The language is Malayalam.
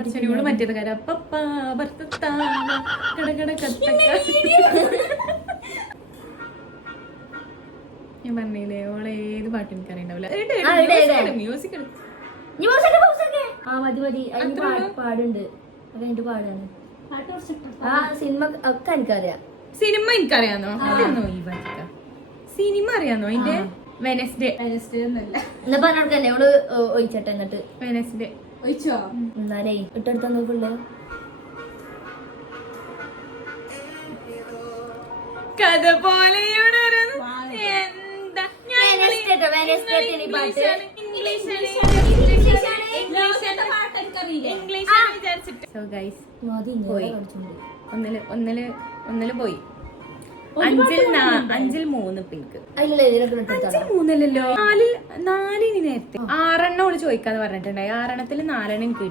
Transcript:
അച്ഛനോട് മറ്റേത് കാര്യം ഞാൻ പറഞ്ഞില്ലേ ഓളെ ഏത് പാട്ട് എനിക്കറിയണ്ടാവില്ല മ്യൂസിക് പാടുണ്ട് പാടാണ് സിനിമ ഒക്കെ എനിക്കറിയാം. സിനിമ എനിക്കറിയാന്നോ സിനിമ അറിയാന്നോ അതിന്റെ വെനസ്ഡേ എന്നല്ല എന്നാ പറഞ്ഞോടക്കല്ലേ അവള് ഒഴിച്ചട്ടെ എന്നിട്ട് വെനസ്ഡേ ഒഴിച്ചോ എന്നാലേ ഇട്ടെടുത്ത ഫുള്ള് കഥ പോലെ ഒന്നില് പോയി 5-ൽ 3 പിങ്ക് 3 4 നേരത്തെ 6 ചോദിക്കാന്ന് പറഞ്ഞിട്ടുണ്ടായി 6 4 കിട്ടി.